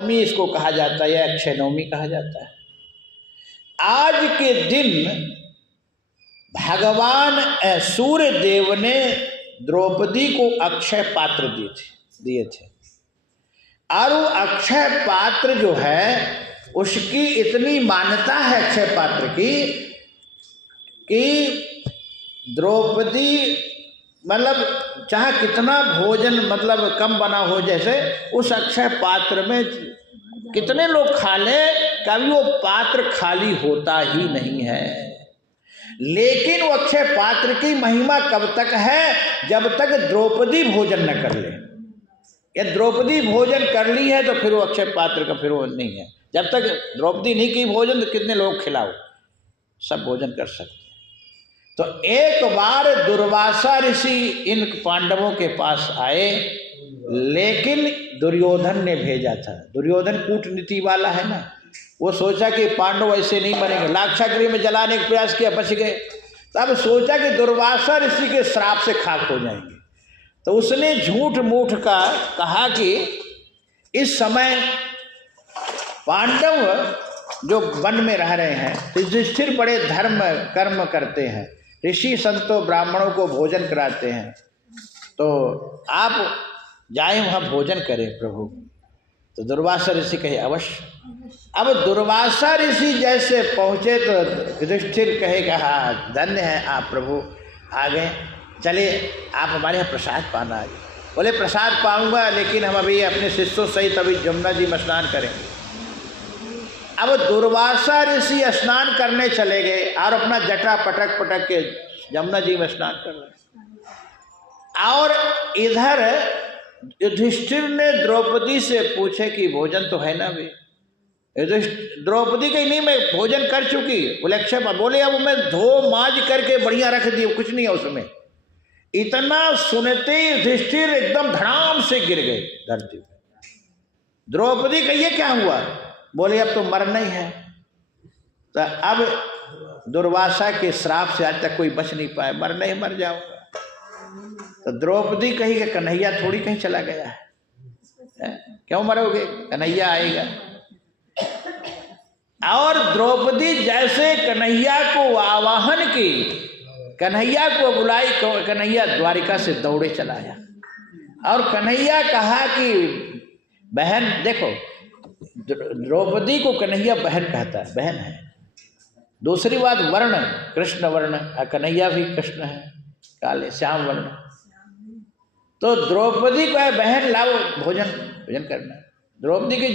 नवमी इसको कहा जाता है या अक्षय नवमी कहा जाता है। आज के दिन भगवान सूर्य देव ने द्रौपदी को अक्षय पात्र दिए थे और वो अक्षय पात्र जो है उसकी इतनी मान्यता है अक्षय पात्र की कि द्रौपदी मतलब चाहे कितना भोजन मतलब कम बना हो, जैसे उस अक्षय पात्र में कितने लोग खा लें कभी वो पात्र खाली होता ही नहीं है। लेकिन वो अक्षय पात्र की महिमा कब तक है, जब तक द्रौपदी भोजन न कर ले। या द्रौपदी भोजन कर ली है तो फिर वो अक्षय पात्र का फिर वो नहीं है। जब तक द्रौपदी नहीं की भोजन तो कितने लोग खिलाओ, सब भोजन कर सकते। तो एक बार दुर्वासा ऋषि इन पांडवों के पास आए, लेकिन दुर्योधन ने भेजा था। दुर्योधन कूटनीति वाला है ना, वो सोचा कि पांडव ऐसे नहीं मरेंगे, लाक्षागृह में जलाने का प्रयास किया, बच गए। तब सोचा कि दुर्वासा ऋषि के श्राप से खाक हो जाएंगे, तो उसने झूठ मूठ का कहा कि इस समय पांडव जो वन में रह रहे हैं, युधिष्ठिर बड़े धर्म कर्म करते हैं, ऋषि संतों ब्राह्मणों को भोजन कराते हैं, तो आप जाएं वहाँ भोजन करें प्रभु। तो दुर्वासा ऋषि कहे अवश्य। अब दुर्वासा ऋषि जैसे पहुँचे तो युधिष्ठिर कहेगा हाँ धन्य है आप प्रभु, आ गए, चलिए आप हमारे यहाँ प्रसाद पाना है। बोले प्रसाद पाऊंगा, लेकिन हम अभी अपने शिष्यों सहित अभी जमुना जी में स्नान करेंगे। अब दुर्वासा ऋषि स्नान करने चले गए और अपना जटा पटक पटक के जमुना जी में स्नान कर रहे। और इधर युधिष्ठिर ने द्रौपदी से पूछे कि भोजन तो है ना भी। द्रौपदी कही नहीं मैं भोजन कर चुकी। बोले अच्छा, बोले अब मैं धो माज करके बढ़िया रख दी, कुछ नहीं है उसमें। इतना सुनते युधिष्ठिर एकदम धड़ाम से गिर गए धरती पे। द्रौपदी कही ये क्या हुआ? बोले अब तो मरना ही है। तो अब दुर्वासा के श्राप से आज तक कोई बच नहीं पाए, मरना ही मर जाऊंगा। तो द्रौपदी कही कि कन्हैया थोड़ी कहीं चला गया है, क्यों मरोगे, कन्हैया आएगा। और द्रौपदी जैसे कन्हैया को आवाहन की, कन्हैया को बुलाई, कन्हैया द्वारिका से दौड़े चलाया। और कन्हैया कहा कि बहन देखो, द्रौपदी को कन्हैया बहन कहता है, बहन है। दूसरी बात वर्ण, कृष्ण वर्ण, कन्हैया भी कृष्ण है, काले श्याम वर्ण। तो द्रौपदी को बहन लाओ भोजन करना। द्रौपदी की